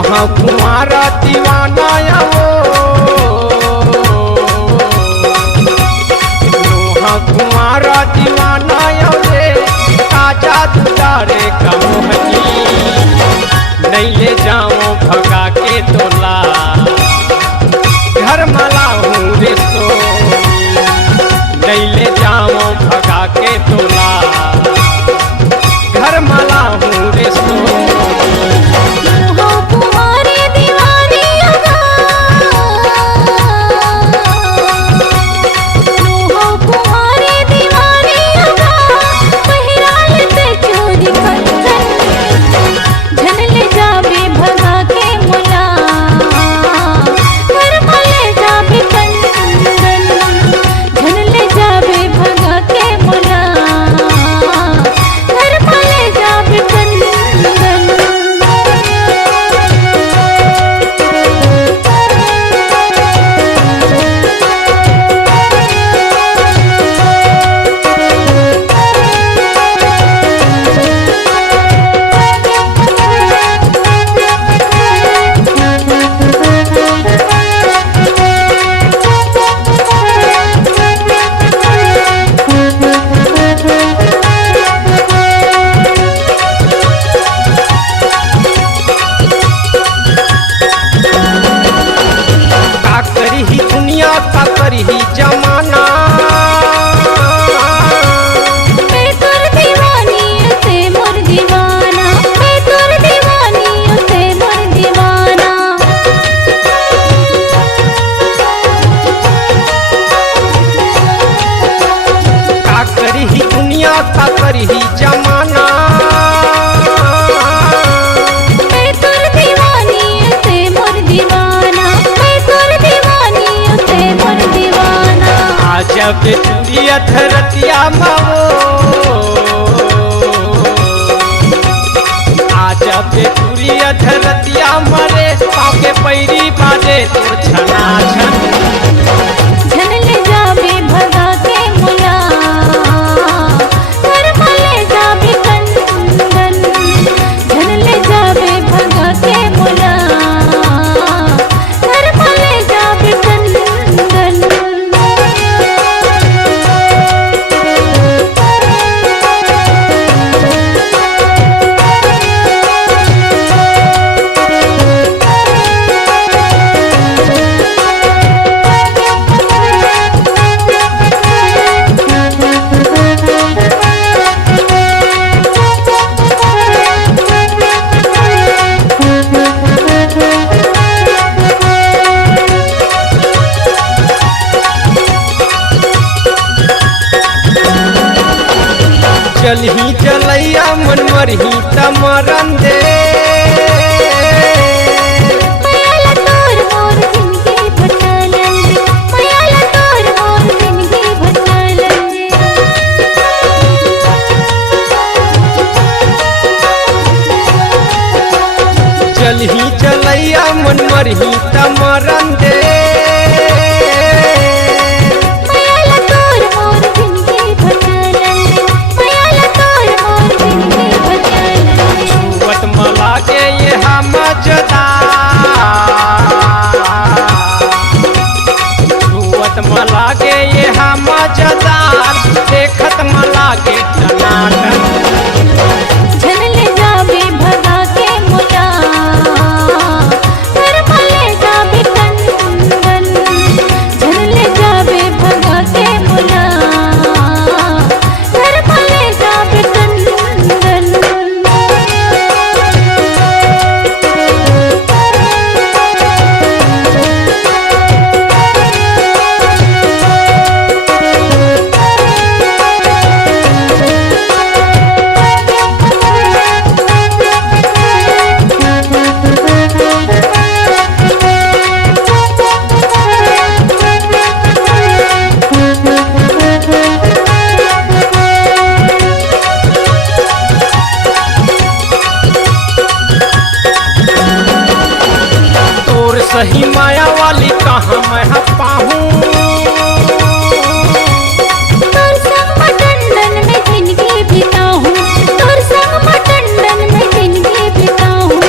लोहा कुमारा दीवाना वो लोहा कुमारा दीवाना रे आजा दुलारे का मोहनी नहीं ले जाओ भगा के तोला घर मला हूँ रे सोनी नहीं ले जाओ भगा के तोला घर मला हूँ रे सोनी। का करी जमाना मैं तोर दीवानी से मोर दीवाना मैं तोर दीवानी से मोर दीवाना का करी दुनिया का करी जमाना मैं तोर दीवानी से मोर दीवाना मैं तोर दीवानी जब चूड़िया धरतिया मावो जब चूड़िया धरतिया मरे पाके पैरी बाजे तो छना छन झन ले जावे भगा के मुला घर मले जावे कंदन झन ले जावे भगा के मुला घर मले जावे कंदन। चलही चलैया मन मरही तमरन दे मयाला तोर मोर जिंदगी भटकलन मयाला तोर मोर जिंदगी भटकलन चलही चलैया मन मरही तमरन दे मलागे ये हम मजेदार देखत मलागे टनाटन झन ले जावे भगा के मुला घर मले जावे कंदन झन ले जावे भगा के मुला घर मले जावे कंदन। सही माया वाली कहाँ मैं पाहूँ तोर संग मटंडन में जिंदगी बिताऊं तोर संग मटंडन में जिंदगी बिताऊं।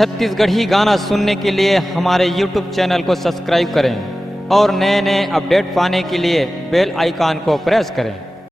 छत्तीसगढ़ी गाना सुनने के लिए हमारे YouTube चैनल को सब्सक्राइब करें और नए नए अपडेट पाने के लिए बेल आइकन को प्रेस करें।